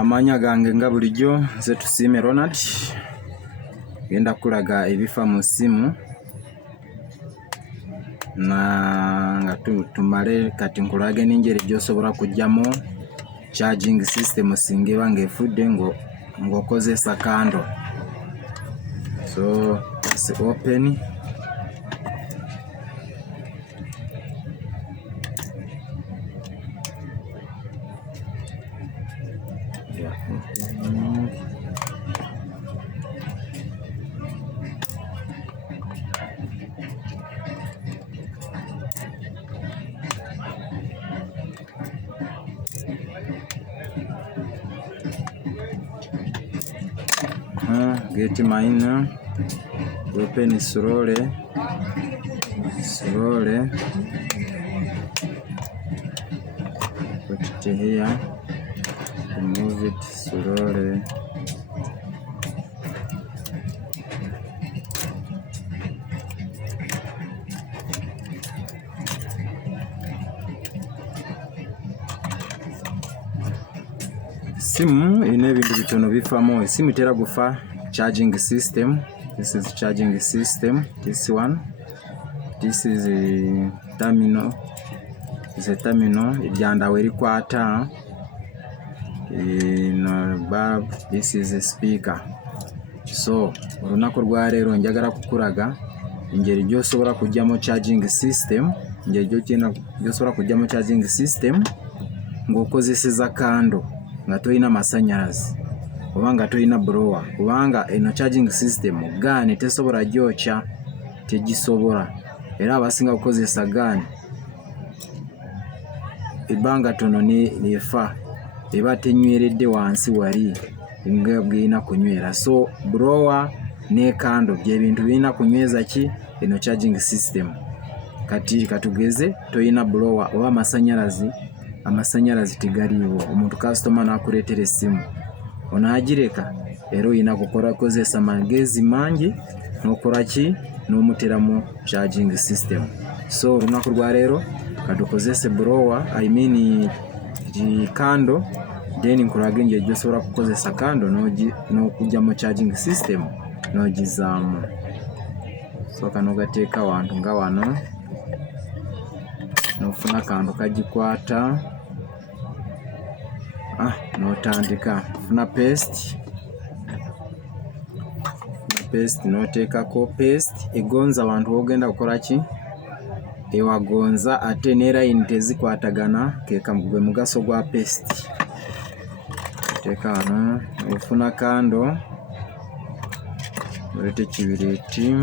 Amanya gange nga bulijjo nze Tusiime Ronald genda kulaga ebifa mu ssimu nga tumale kati nkulage n'engeri gy'osobola kuggyamu charging system singa eba ng'efudde ng'okozesa candle. So let's open. Get mine, open slowly, put it here, remove it slowly. Simu ine ebintu bitono bifamu. Simu tera gufa charging system. This is charging system. This one. This is a terminal. It's a terminal. Ejjanda werikwata. Bulb. This is a speaker. So olunaku lwa leero njagala kukulaga engeri gy'osobola kuggyamu charging system. Engeri gy'osobola kuggyamu charging system ng'okozeseza kando nga toyina masanyalazi oba nga toyina blower, kubanga eno charging system gaani tesobola gyokya, tegisobola. Era abasinga kukozesa gaani ebbanga tono nefa eba tenyweredde wansi wali nga bw'erina kunywera. So blower ne kando by'ebintu birina kunyweza ki eno charging system. Kati katugeze toyina blower oba amasanyalazi tegaliiwo, omuntu customer n'akuleetera essimu onaagireka, era oyina kozesa magezi mangi n'okola ki n'omuteramu charging system. So olunaku lwa leero katukozese blower, kando, then nkulage engeri gy'osobola kukozesa kando n'okuggyamu charging system n'ogizaamu. So kano gateeka wantu nga wano, n'ofuna kantu kagikwata, n'otandika ofuna paste n'oteekako paste egonza wantu wogenda kukola ki ewagonza, ate ne line tezikwatagana, gwe mugaso gwa paste. Oteeka wano, ofuna kando, olete kibiriti,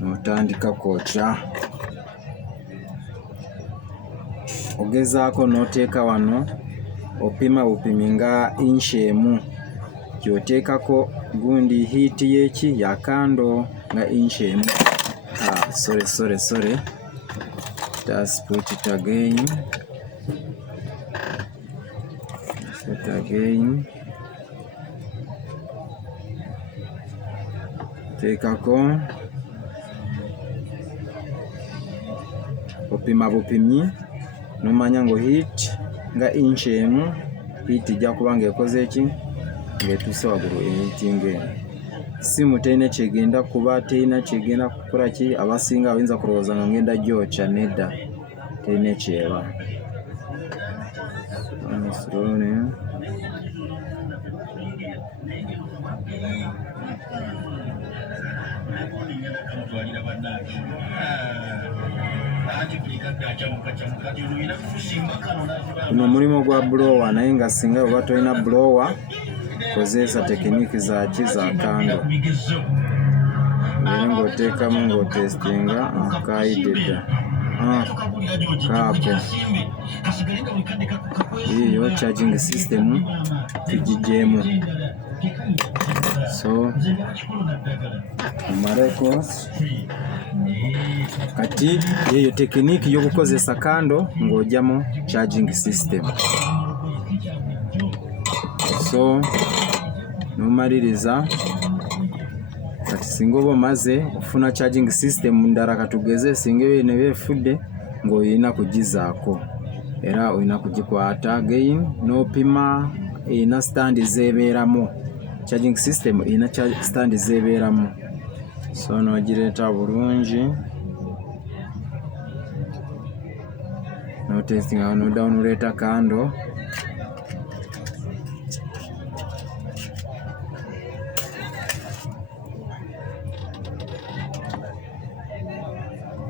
n'otandika kwokya. Ogezaako n'oteeka wano, opima bupimi nga inchi emu, gy'oteekako gundi heat y'eki ya kando nga inchi emu. Sorry. Just put it again. Teekako, opima bupimi n'omanya ngo heat nga inchi emu, heat ijja kuba ng'ekoze ki ng'etuuse waggulu ehiitinga eno. Simu terina kyegenda kuba, terina kyegenda kukola ki, abasinga bayinza kulowooza nga ngenda gyokya, nedda, terina ekyeba. Guno mulimu gwa blower, naye nga singa oba tolina blower kozesa tekiniki za kando. Era ng'oteekamu ng'otestinga kaidedda kaapo iyo charging system tugigyemu. So amareko kati eyo tekiniki y'okukozesa kando ng'ojjamu charging system. So n'omaliriza kati singa oba omaze ofuna charging system ndala katugeze singa ne befudde ng'olina kugizaako era olina kugikwata again n'opima erina stand zeebeeramu charging system erina stand zeebeeramu so n'ogireeta bulungi n'otestinga n'odownloada kando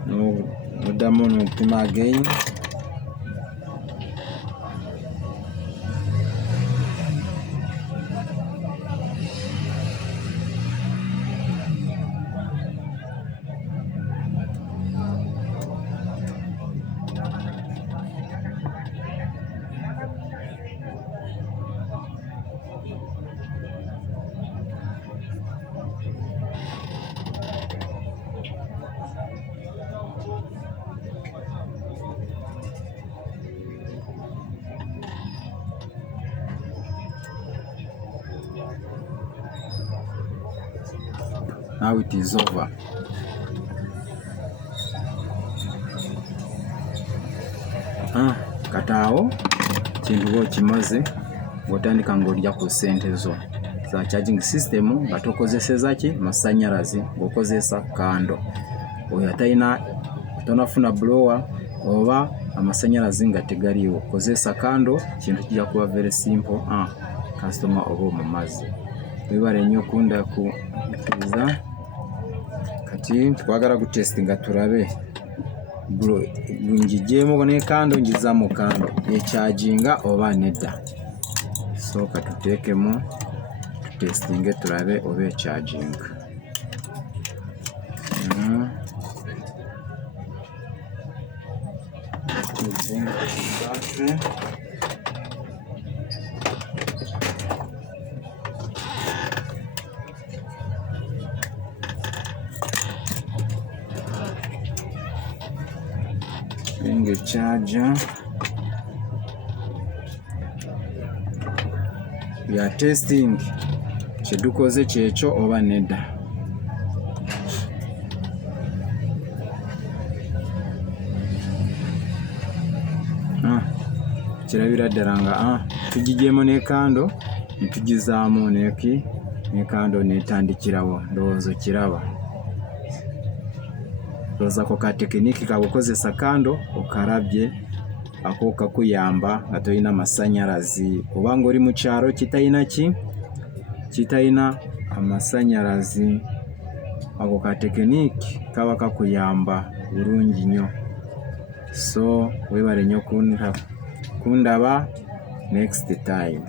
n'oddamu n'opima again now it is over. Kataawo kintu bwo kimaze ng'otandika ng'olya ku ssente zo za charging system nga tokozeseza ki masannyalaze ng'okozesa kando. Oyo atalina tonafuna blower oba amasannyalaze nga tegaliwo, kozesa kando, kintu kijja kuba very simple. Customer oba omumaze. Webale nnyo okunda kukkiriza. Kati twagala gutestinga tulabe ngigyemu ne kando ngizaamu kando ekyaginga oba nedda. So katuteekemu tutestinge tulabe oba ekyaginga. Bring a charger. We are testing kyedukoze kyekyo oba nedda. Kirabira ddala nga tugigyemu n'ekando netugizaamu n'ekando netandikirawo. Ndowooza kiraba. Ndowooza ko ka tekiniki kabukozesa kando okalabye ako kakuyamba nga tolina masannyalaze oba ng'oli mu kyalo kitalina amasannyalaze. Ako ka tekiniki kaba kakuyamba bulungi nnyo. So weebale nnyo kundaba next time.